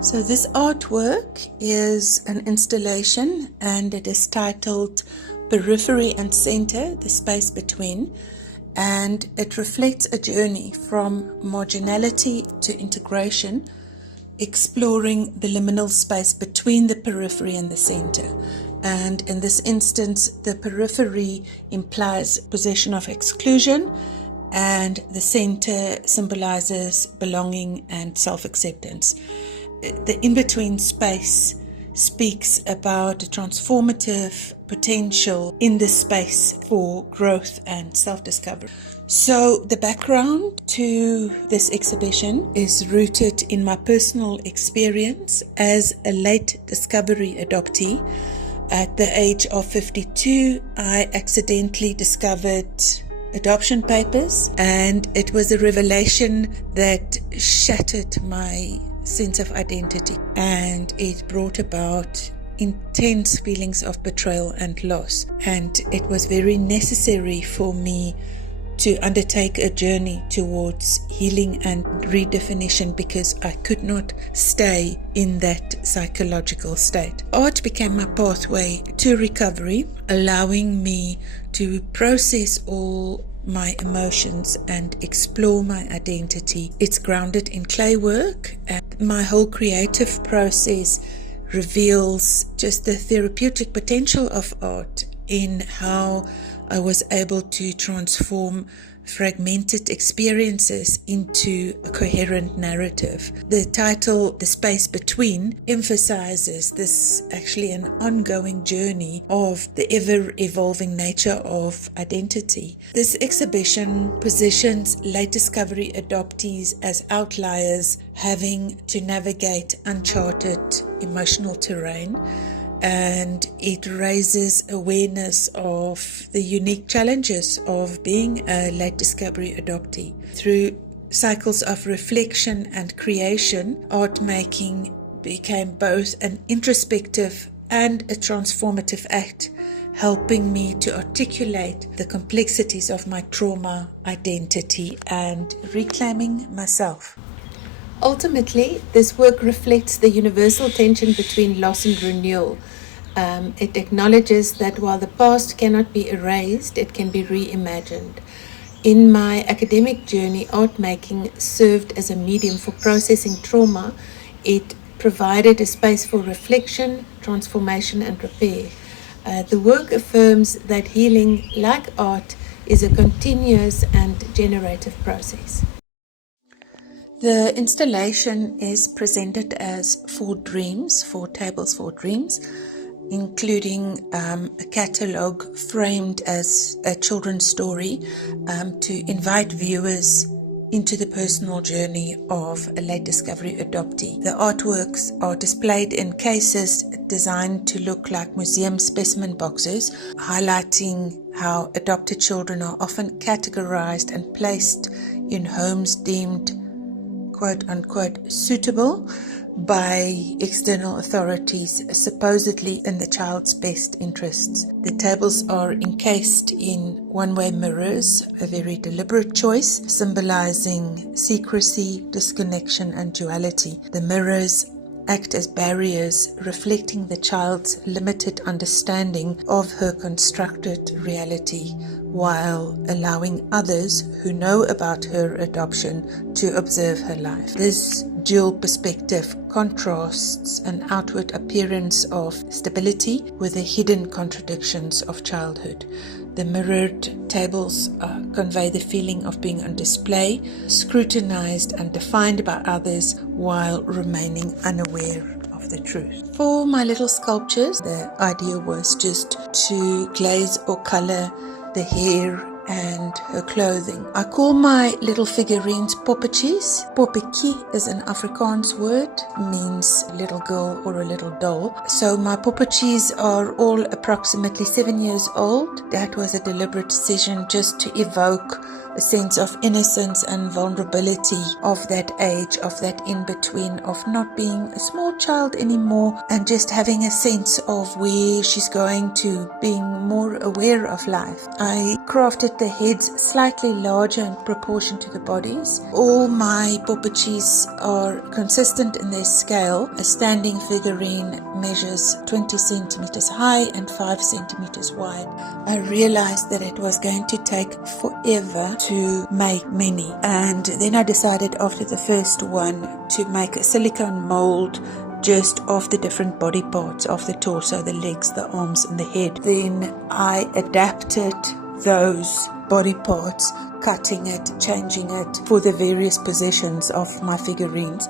So this artwork is an installation and it is titled Periphery and Center, the Space Between, and it reflects a journey from marginality to integration, exploring the liminal space between the periphery and the center. And in this instance, the periphery implies position of exclusion and the center symbolizes belonging and self-acceptance. The in-between space speaks about a transformative potential in the space for growth and self-discovery. So the background to this exhibition is rooted in my personal experience as a late discovery adoptee. At the age of 52, I accidentally discovered adoption papers, and it was a revelation that shattered my sense of identity, and it brought about intense feelings of betrayal and loss. And it was very necessary for me to undertake a journey towards healing and redefinition because I could not stay in that psychological state. Art became my pathway to recovery, allowing me to process all my emotions and explore my identity. It's grounded in clay work, and my whole creative process reveals just the therapeutic potential of art in how I was able to transform fragmented experiences into a coherent narrative. The title, The Space Between, emphasizes this actually an ongoing journey of the ever-evolving nature of identity. This exhibition positions late discovery adoptees as outliers, having to navigate uncharted emotional terrain, and it raises awareness of the unique challenges of being a late discovery adoptee. Through cycles of reflection and creation, art making became both an introspective and a transformative act, helping me to articulate the complexities of my trauma, identity, and reclaiming myself. Ultimately, this work reflects the universal tension between loss and renewal. It acknowledges that while the past cannot be erased, it can be reimagined. In my academic journey, art making served as a medium for processing trauma. It provided a space for reflection, transformation, and repair. The work affirms that healing, like art, is a continuous and generative process. The installation is presented as 4 dreams, 4 tables, 4 dreams, including a catalogue framed as a children's story to invite viewers into the personal journey of a late discovery adoptee. The artworks are displayed in cases designed to look like museum specimen boxes, highlighting how adopted children are often categorized and placed in homes deemed quote-unquote suitable by external authorities, supposedly in the child's best interests. The tables are encased in one-way mirrors, a very deliberate choice, symbolizing secrecy, disconnection, and duality. The mirrors act as barriers reflecting the child's limited understanding of her constructed reality, while allowing others who know about her adoption to observe her life. This dual perspective contrasts an outward appearance of stability with the hidden contradictions of childhood. The mirrored tables convey the feeling of being on display, scrutinized and defined by others while remaining unaware of the truth. For my little sculptures, the idea was just to glaze or color the hair and her clothing. I call my little figurines poppetjies. Poppetjie is an Afrikaans word, means little girl or a little doll. So my poppetjies are all approximately 7 years old. That was a deliberate decision just to evoke a sense of innocence and vulnerability of that age, of that in-between, of not being a small child anymore and just having a sense of where she's going to, being more aware of life. I crafted the heads slightly larger in proportion to the bodies. All my Poppachis are consistent in their scale. A standing figurine measures 20 centimeters high and 5 centimeters wide. I realized that it was going to take forever to make many, and then I decided after the first one to make a silicone mold just of the different body parts of the torso, the legs, the arms and the head. Then I adapted those body parts, cutting it, changing it for the various positions of my figurines.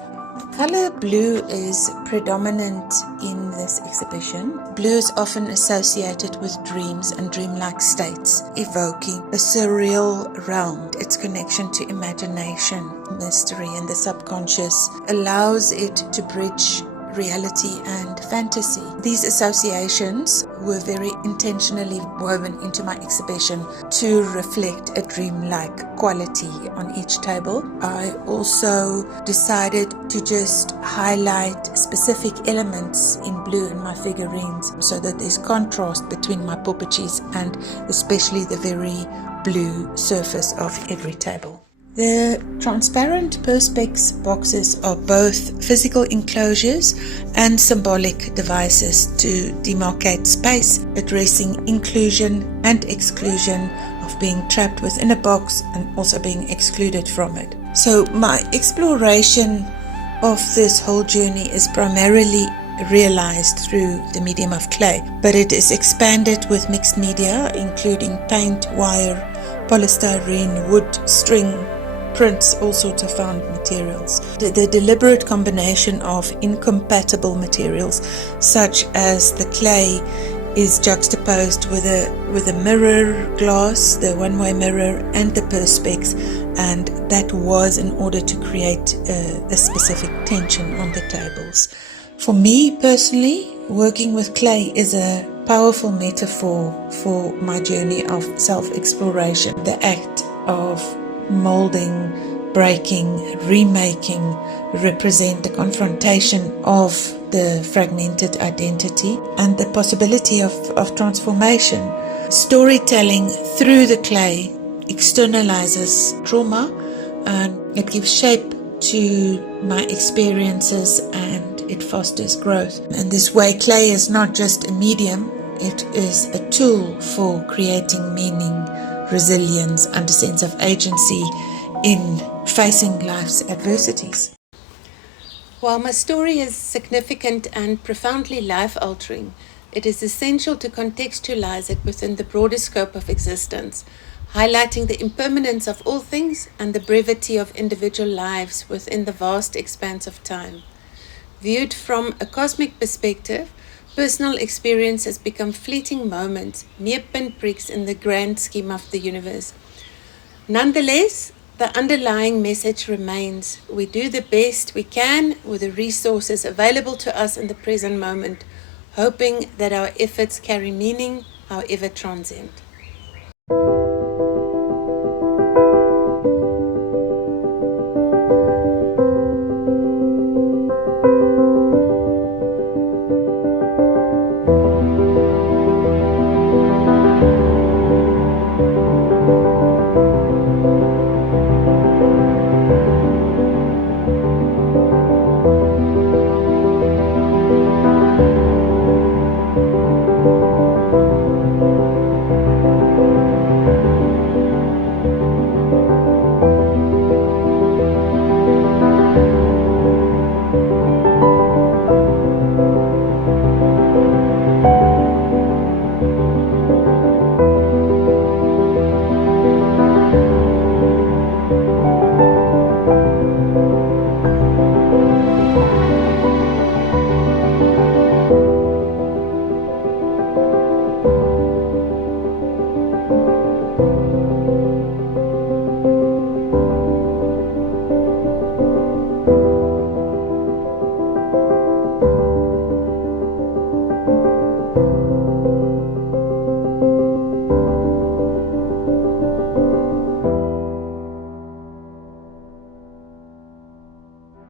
Color blue is predominant in this exhibition. Blue is often associated with dreams and dreamlike states, evoking a surreal realm. Its connection to imagination, mystery and the subconscious allows it to bridge reality and fantasy. These associations were very intentionally woven into my exhibition to reflect a dreamlike quality on each table. I also decided to just highlight specific elements in blue in my figurines so that there's contrast between my Poppachis and especially the very blue surface of every table. The transparent Perspex boxes are both physical enclosures and symbolic devices to demarcate space, addressing inclusion and exclusion of being trapped within a box and also being excluded from it. So my exploration of this whole journey is primarily realized through the medium of clay, but it is expanded with mixed media, including paint, wire, polystyrene, wood, string, prints, all sorts of found materials. The deliberate combination of incompatible materials, such as the clay, is juxtaposed with a mirror glass, the one-way mirror, and the Perspex, and that was in order to create a specific tension on the tables. For me personally, working with clay is a powerful metaphor for my journey of self-exploration. The act of molding, breaking, remaking represent the confrontation of the fragmented identity and the possibility of transformation. Storytelling through the clay externalizes trauma and it gives shape to my experiences and it fosters growth. And this way, clay is not just a medium, it is a tool for creating meaning, resilience and a sense of agency in facing life's adversities. While my story is significant and profoundly life-altering, it is essential to contextualize it within the broader scope of existence, highlighting the impermanence of all things and the brevity of individual lives within the vast expanse of time. Viewed from a cosmic perspective, personal experiences become fleeting moments, mere pinpricks in the grand scheme of the universe. Nonetheless, the underlying message remains: we do the best we can with the resources available to us in the present moment, hoping that our efforts carry meaning, however transient.